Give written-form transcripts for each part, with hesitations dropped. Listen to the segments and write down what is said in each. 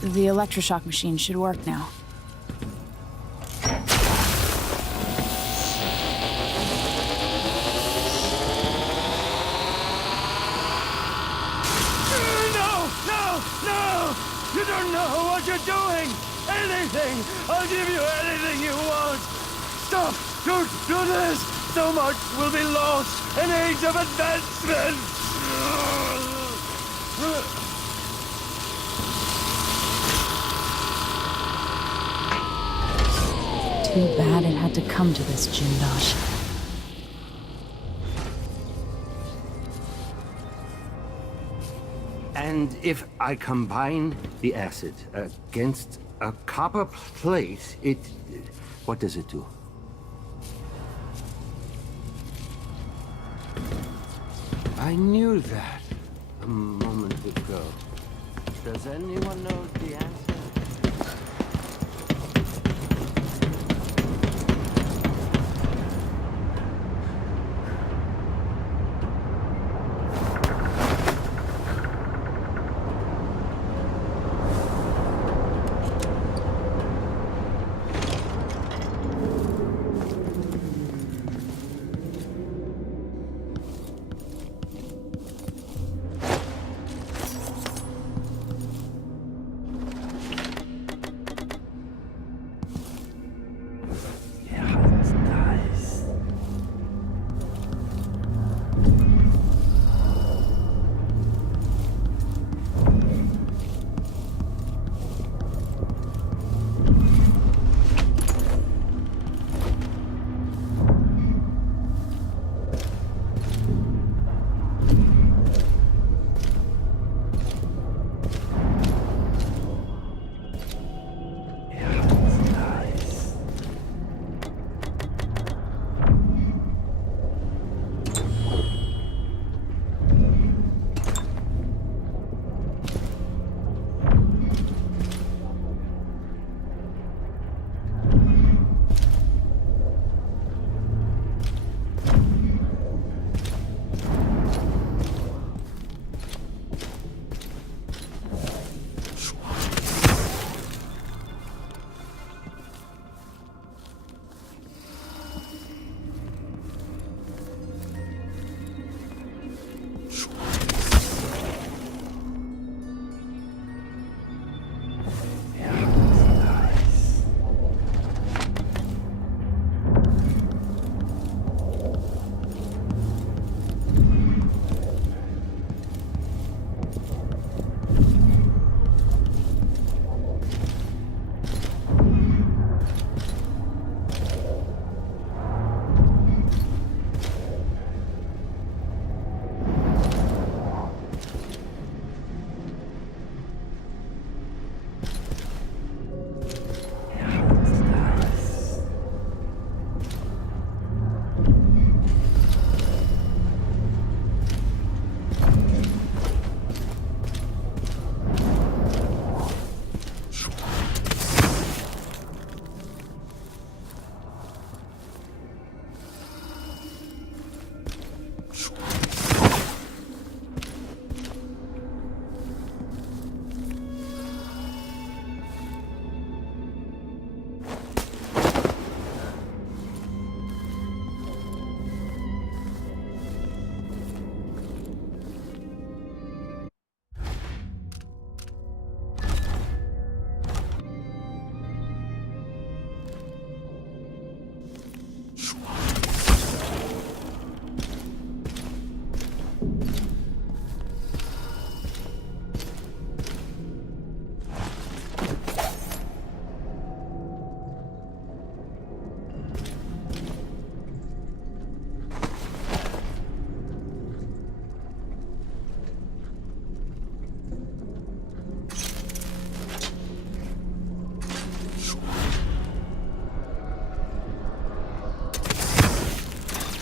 The electroshock machine should work now. No! You don't know what you're doing! Anything! I'll give you anything you want! Stop! Don't do this! So much will be lost! An age of advancement! Too bad it had to come to this, Jindosh. And if I combine the acid against a copper plate, what does it do? I knew that a moment ago. Does anyone know the answer?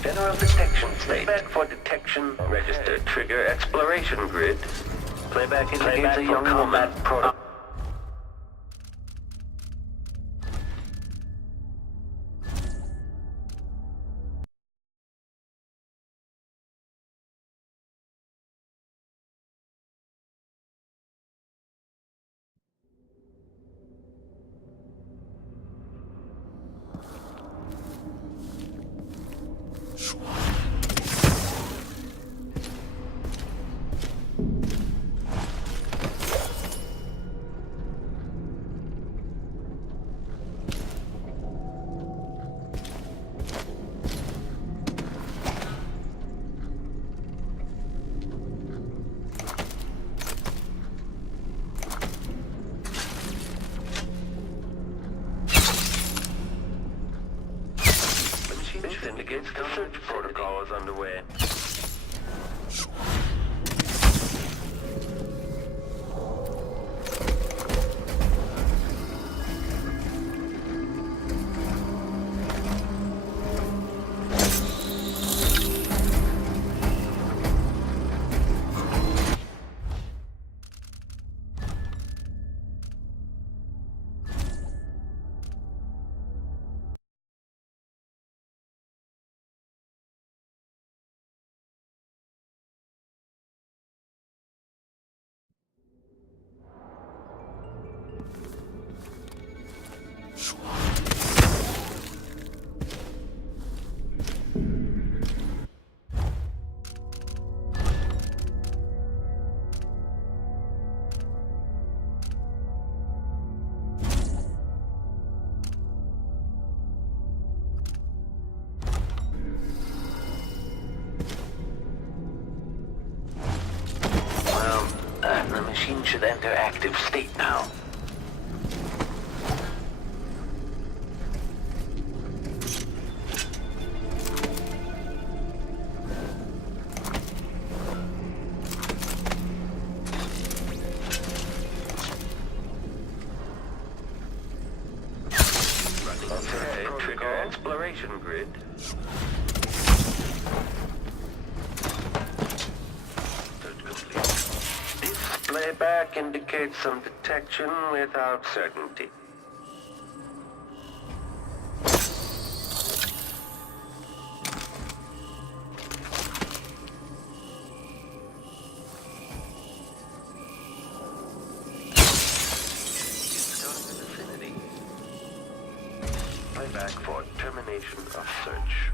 General detection state. Playback for detection. Register. Trigger exploration grid. Playback indicates a young combat protocol. begins, the search protocol is underway. The machine should enter active state now. Okay, trigger exploration grid. Playback indicates some detection without certainty. Still in the vicinity. Playback for termination of search.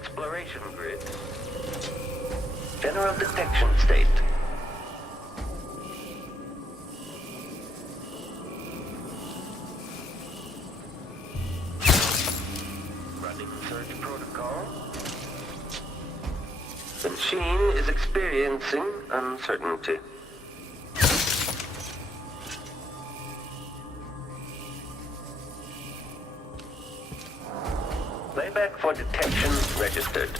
Exploration grid. General detection state. Running search protocol. The machine is experiencing uncertainty. Playback for detection registered.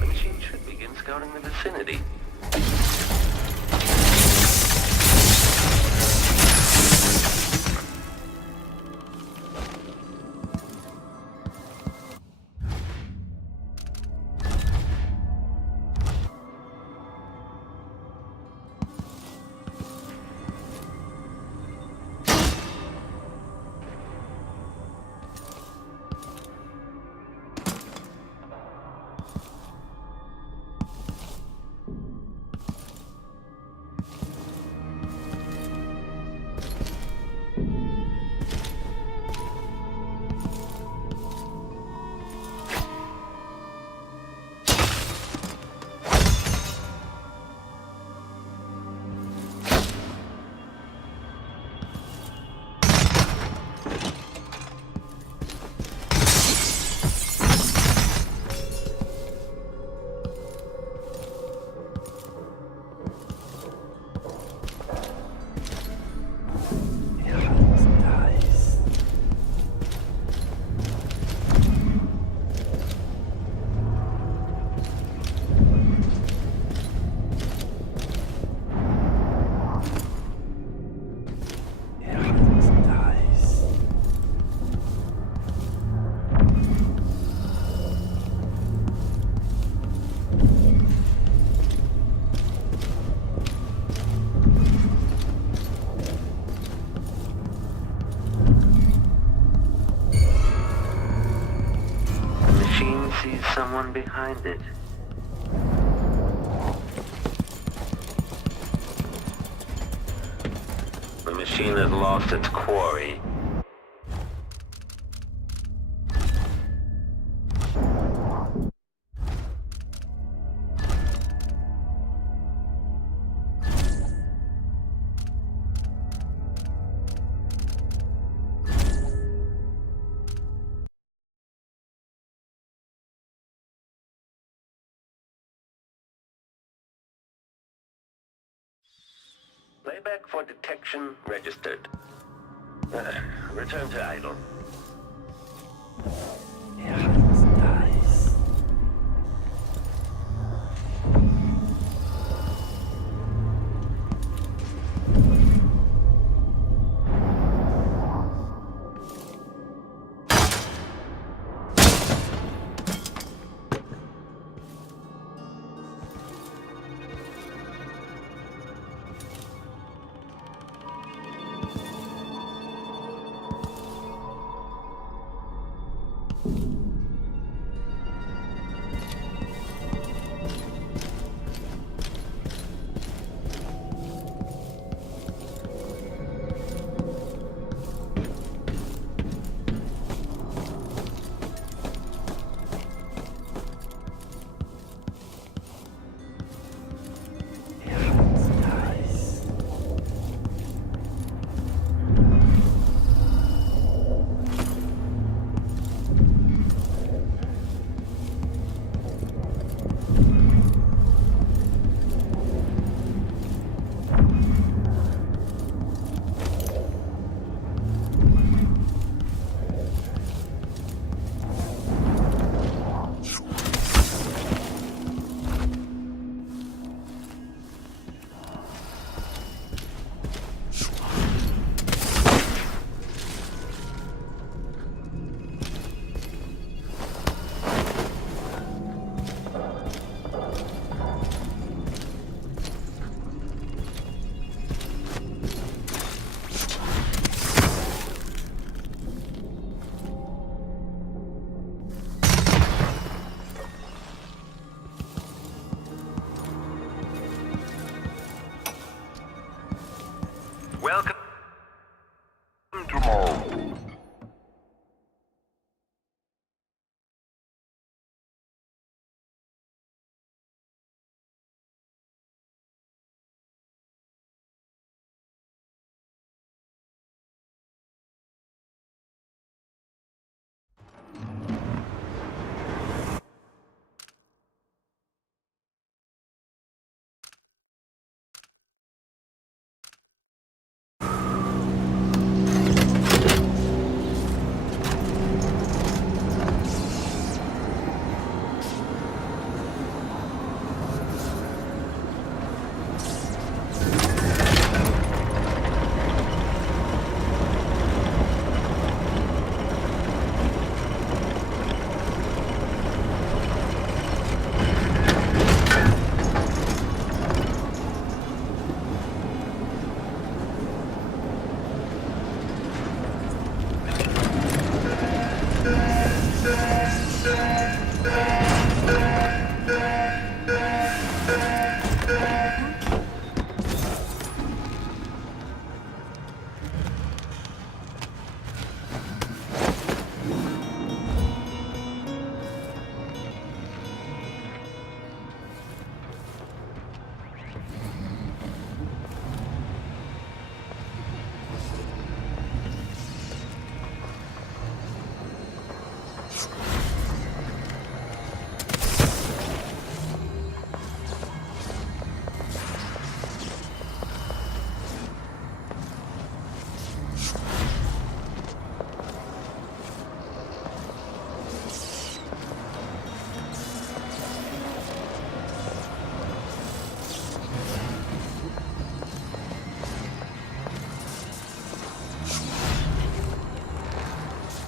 The machine should begin scouting the vicinity. be someone behind it. The machine has lost its quarry. Playback for detection registered. Return to idle. Welcome tomorrow.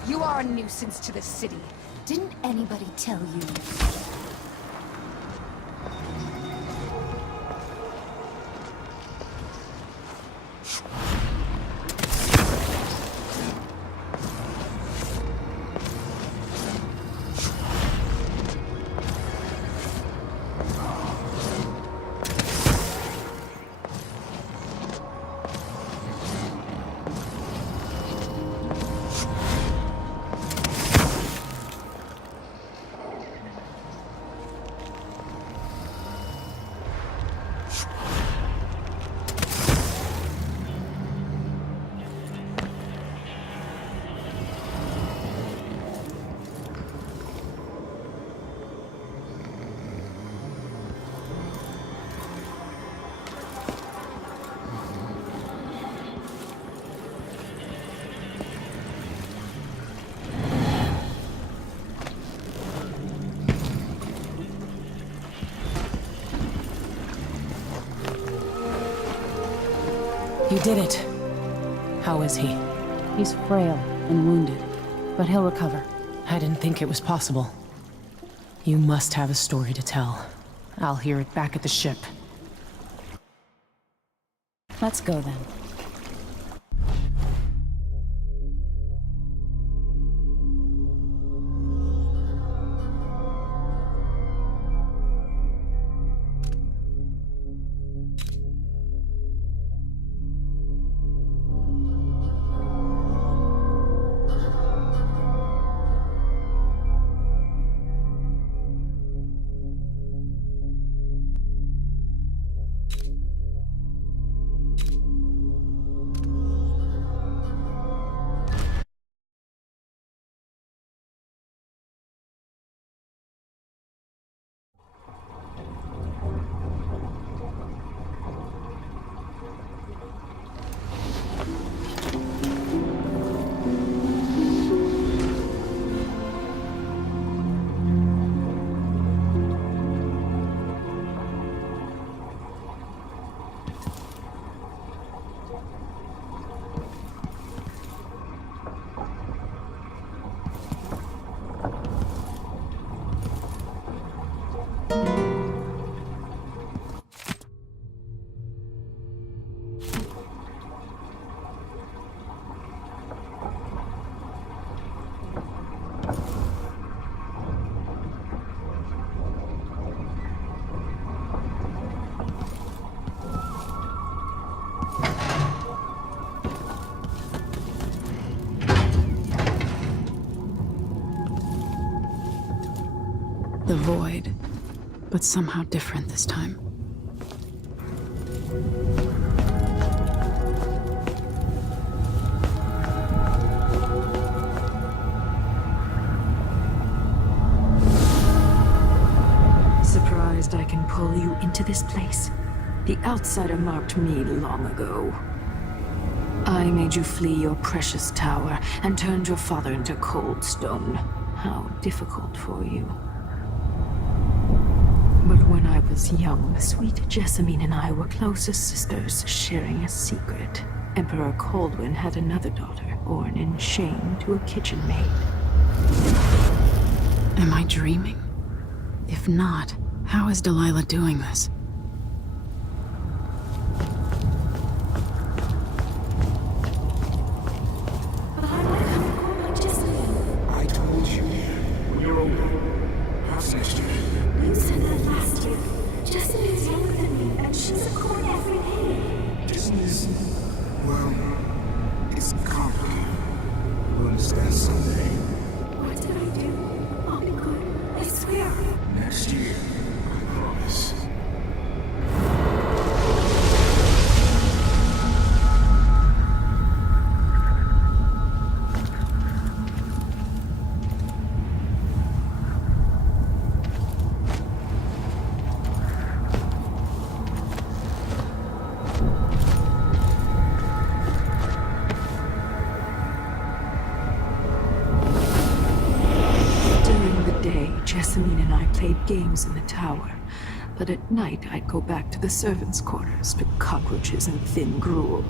You are a nuisance to the city. Didn't anybody tell you? did it. How is he? He's frail and wounded, but he'll recover. I didn't think it was possible. You must have a story to tell. I'll hear it back at the ship. Let's go then. The void, but somehow different this time. Surprised I can pull you into this place? The outsider marked me long ago. I made you flee your precious tower and turned your father into cold stone. How difficult for you. But when I was young, sweet Jessamine and I were close as sisters, sharing a secret. Emperor Kaldwin had another daughter, born in shame to a kitchen maid. Am I dreaming? If not, how is Delilah doing this? I told you, when you're older, perhaps next year. You said that last year. Jessamine's younger than me, and she's a court every day. Business, well, it's complicated. You'll understand someday. What did I do? I'll be good. I swear. Next year, I promise. Jessamine and I played games in the tower, but at night I'd go back to the servants' quarters to cockroaches and thin gruel.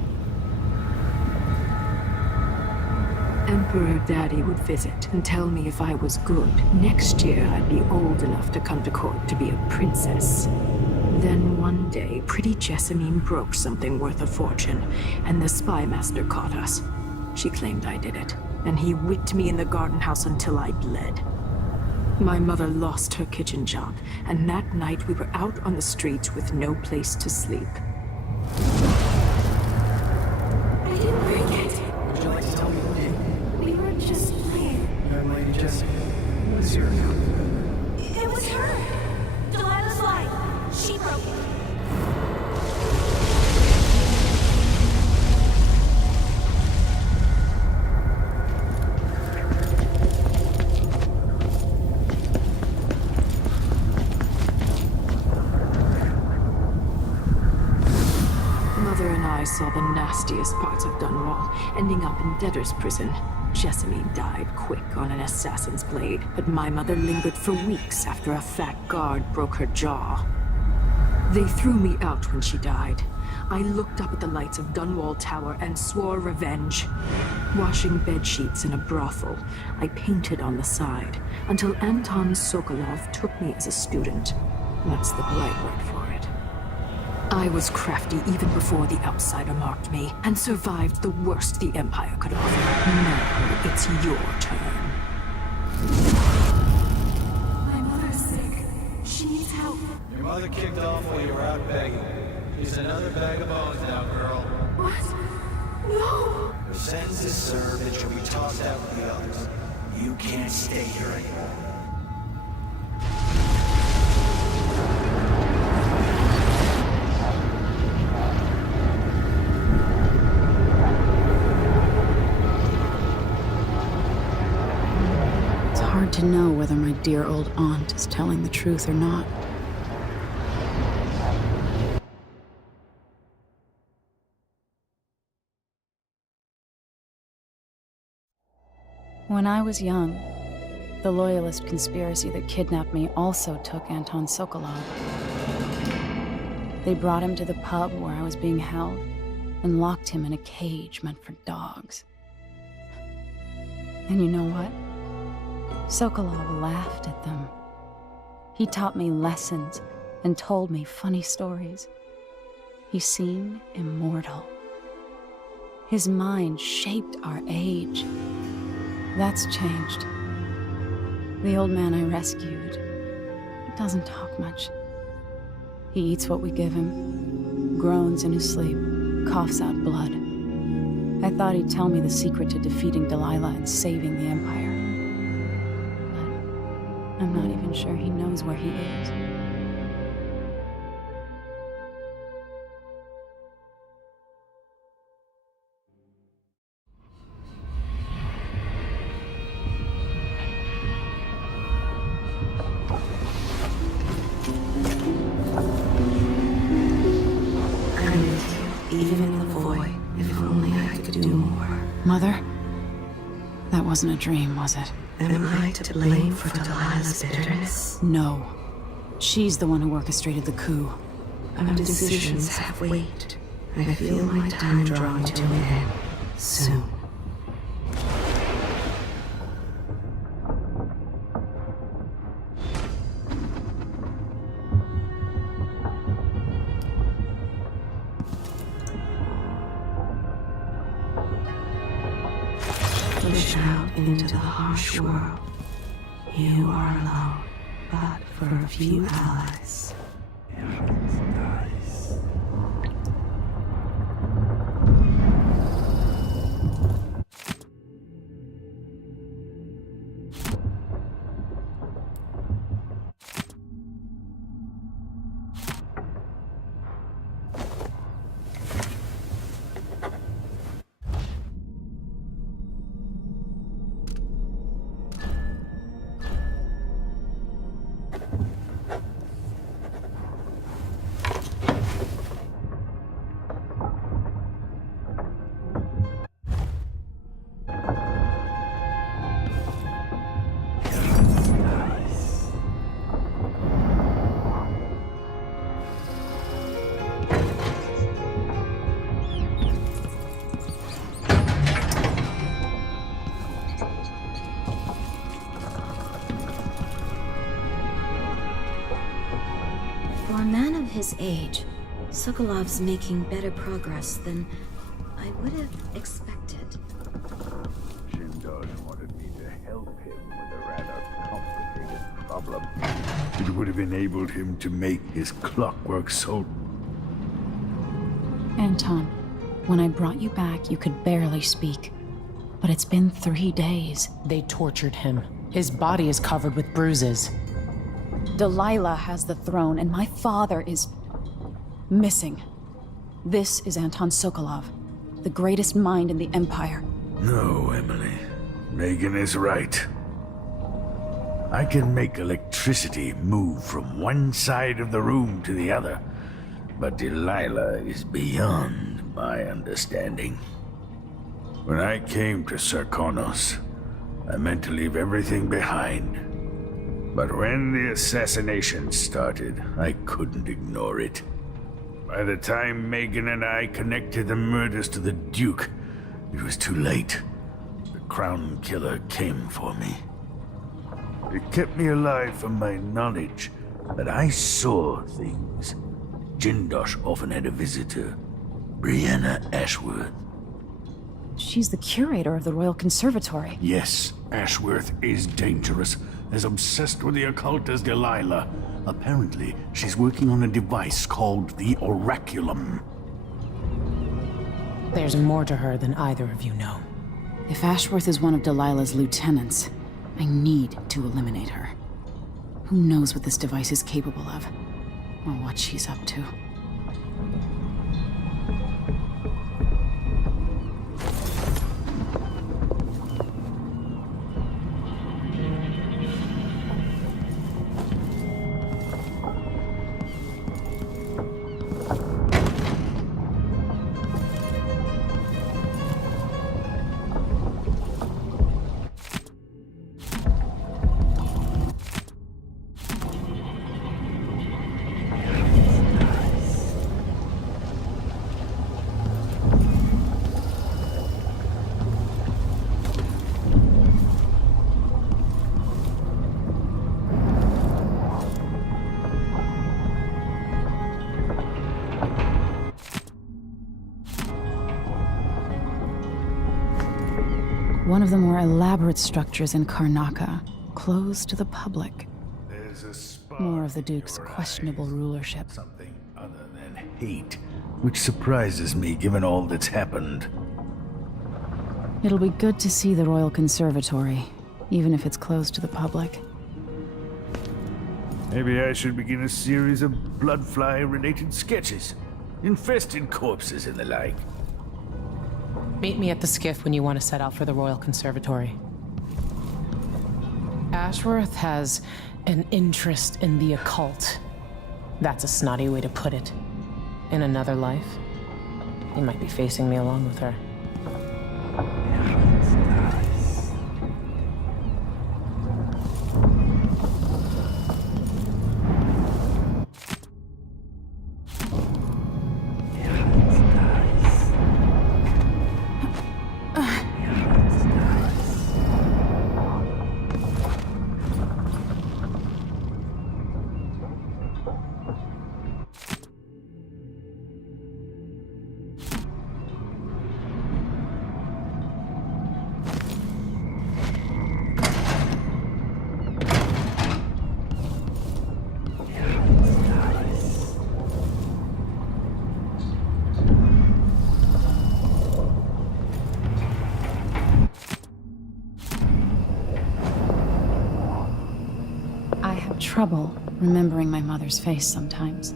Emperor Daddy would visit and tell me if I was good. Next year I'd be old enough to come to court to be a princess. Then one day, pretty Jessamine broke something worth a fortune, and the spy master caught us. She claimed I did it, and he whipped me in the garden house until I bled. My mother lost her kitchen job, and that night we were out on the streets with no place to sleep. I didn't break it. Would you like to tell me what did? We were just playing. Young lady Jessie, what is your account? It was her. Delilah's light. She broke it. I saw the nastiest parts of Dunwall, ending up in debtor's prison. Jessamine died quick on an assassin's blade, but my mother lingered for weeks after a fat guard broke her jaw. They threw me out when she died. I looked up at the lights of Dunwall Tower and swore revenge. Washing bedsheets in a brothel, I painted on the side, until Anton Sokolov took me as a student. That's the polite word for it. I was crafty even before the outsider marked me, and survived the worst the Empire could offer. Now it's your turn. My mother's sick. She needs help. Your mother kicked off while you were out begging. She's another bag of bones now, girl. What? No! Her sentence is served and she'll be tossed out with the others. You can't stay here anymore. It's hard to know whether my dear old aunt is telling the truth or not. When I was young, the Loyalist conspiracy that kidnapped me also took Anton Sokolov. They brought him to the pub where I was being held and locked him in a cage meant for dogs. And you know what? Sokolov laughed at them. He taught me lessons and told me funny stories. He seemed immortal. His mind shaped our age. That's changed. The old man I rescued doesn't talk much. He eats what we give him, groans in his sleep, coughs out blood. I thought he'd tell me the secret to defeating Delilah and saving the Empire. But I'm not even sure he knows where he is. Even in the void, if only I could do more. Mother? That wasn't a dream, was it? Am I to blame for Delilah's bitterness? No. She's the one who orchestrated the coup. Our decisions have weight. I feel my time drawing to an end soon. Push out into the harsh world. You are alone, but for a few allies. For a man of his age, Sokolov's making better progress than I would have expected. Shindar wanted me to help him with a rather complicated problem. It would have enabled him to make his clockwork so... Anton, when I brought you back, you could barely speak. But it's been 3 days. They tortured him. His body is covered with bruises. Delilah has the throne, and my father is... missing. This is Anton Sokolov, the greatest mind in the Empire. No, Emily. Megan is right. I can make electricity move from one side of the room to the other, but Delilah is beyond my understanding. When I came to Sarkonos, I meant to leave everything behind. But when the assassination started, I couldn't ignore it. By the time Megan and I connected the murders to the Duke, it was too late. The Crown Killer came for me. It kept me alive from my knowledge that I saw things. Jindosh often had a visitor, Brianna Ashworth. She's the curator of the Royal Conservatory. Yes, Ashworth is dangerous, as obsessed with the occult as Delilah. Apparently, she's working on a device called the Oraculum. There's more to her than either of you know. If Ashworth is one of Delilah's lieutenants, I need to eliminate her. Who knows what this device is capable of, or what she's up to. One of the more elaborate structures in Karnaca, closed to the public. There's a spark More of the in Duke's your questionable eyes. rulership. Something other than hate, which surprises me given all that's happened. It'll be good to see the Royal Conservatory, even if it's closed to the public. Maybe I should begin a series of bloodfly-related sketches. Infested corpses and the like. Meet me at the skiff when you want to set out for the Royal Conservatory. Ashworth has an interest in the occult. That's a snotty way to put it. In another life, he might be facing me along with her. Trouble remembering my mother's face sometimes.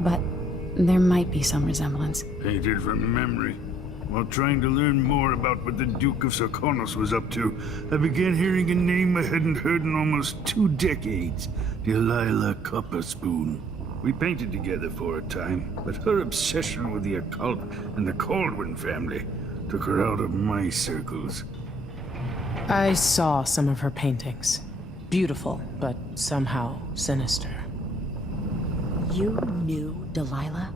But there might be some resemblance. Painted from memory. While trying to learn more about what the Duke of Sarkonos was up to, I began hearing a name I hadn't heard in almost 2 decades. Delilah Copperspoon. We painted together for a time, but her obsession with the occult and the Caldwin family took her out of my circles. I saw some of her paintings. Beautiful, but somehow sinister. You knew Delilah?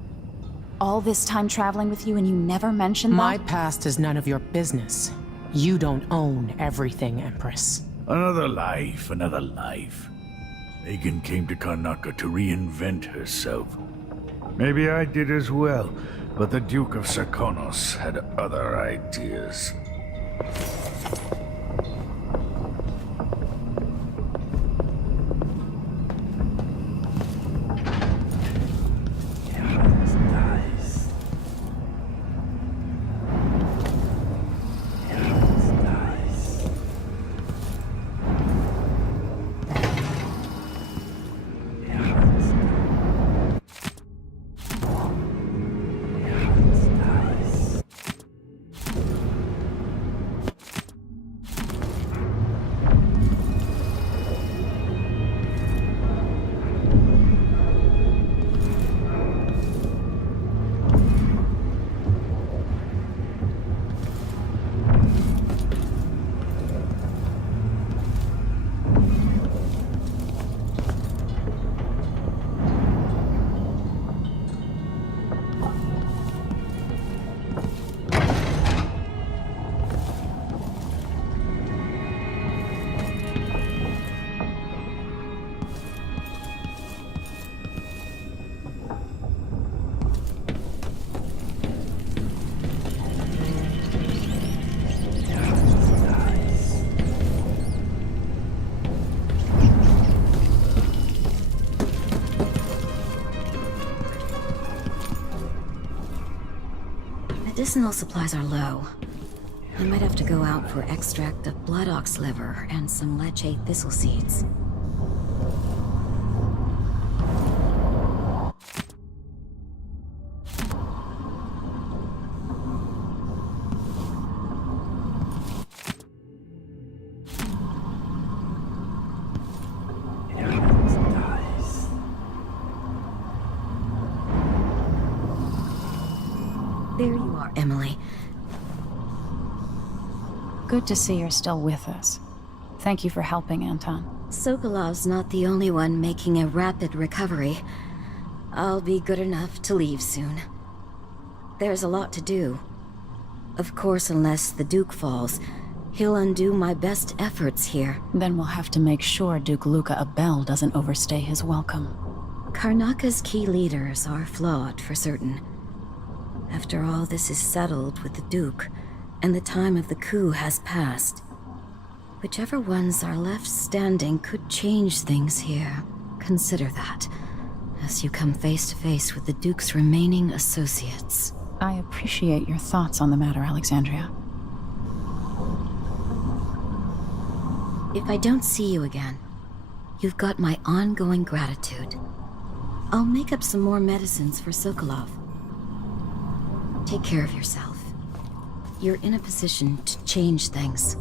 All this time traveling with you and you never mentioned that? My past is none of your business. You don't own everything, Empress. Another life, another life. Megan came to Karnaca to reinvent herself. Maybe I did as well, but the Duke of Sarkonos had other ideas. Medicinal supplies are low. I might have to go out for extract of blood ox liver and some leche thistle seeds. There you are, Emily. Good to see you're still with us. Thank you for helping, Anton. Sokolov's not the only one making a rapid recovery. I'll be good enough to leave soon. There's a lot to do. Of course, unless the Duke falls, he'll undo my best efforts here. Then we'll have to make sure Duke Luca Abel doesn't overstay his welcome. Karnaka's key leaders are flawed, for certain. After all this is settled with the Duke, and the time of the coup has passed, whichever ones are left standing could change things here. Consider that, as you come face to face with the Duke's remaining associates. I appreciate your thoughts on the matter, Alexandria. If I don't see you again, you've got my ongoing gratitude. I'll make up some more medicines for Sokolov. Take care of yourself. You're in a position to change things.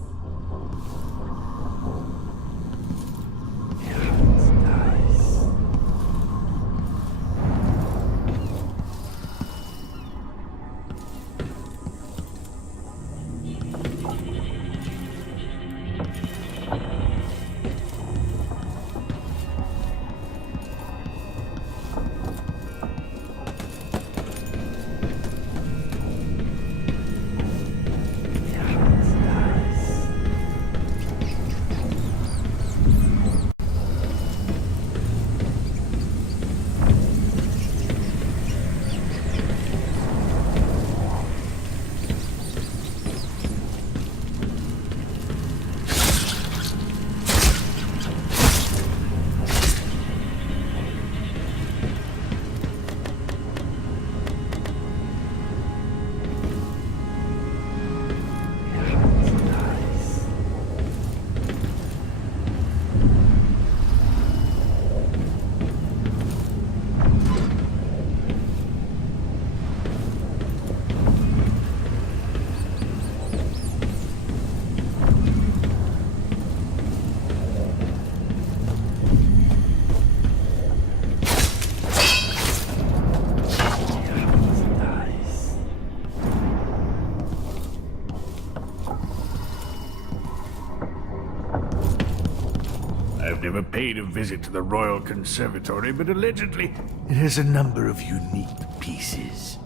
Never paid a visit to the Royal Conservatory, but allegedly it has a number of unique pieces.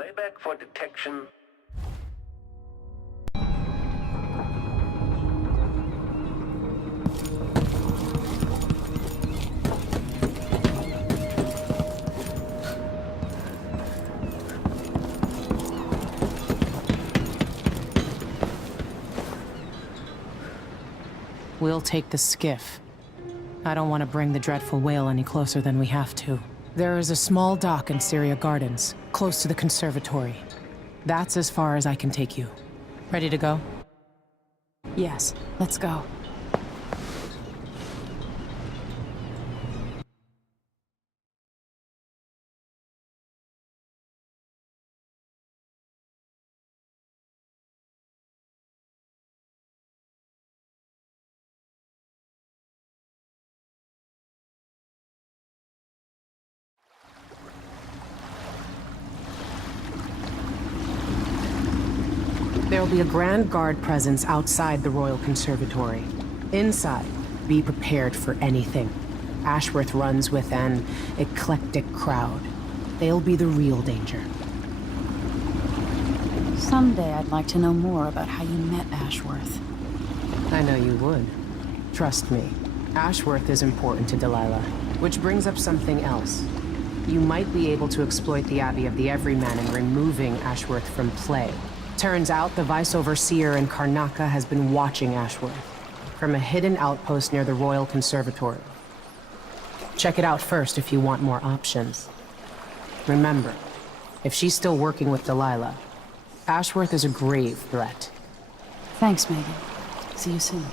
Playback for detection. We'll take the skiff. I don't want to bring the dreadful whale any closer than we have to. There is a small dock in Syria Gardens, close to the conservatory. That's as far as I can take you. Ready to go? Yes, let's go. There'll be a Grand Guard presence outside the Royal Conservatory. Inside, be prepared for anything. Ashworth runs with an eclectic crowd. They'll be the real danger. Someday I'd like to know more about how you met Ashworth. I know you would. Trust me. Ashworth is important to Delilah, which brings up something else. You might be able to exploit the Abbey of the Everyman in removing Ashworth from play. Turns out the Vice Overseer in Karnaca has been watching Ashworth from a hidden outpost near the Royal Conservatory. Check it out first if you want more options. Remember, if she's still working with Delilah, Ashworth is a grave threat. Thanks, Megan. See you soon.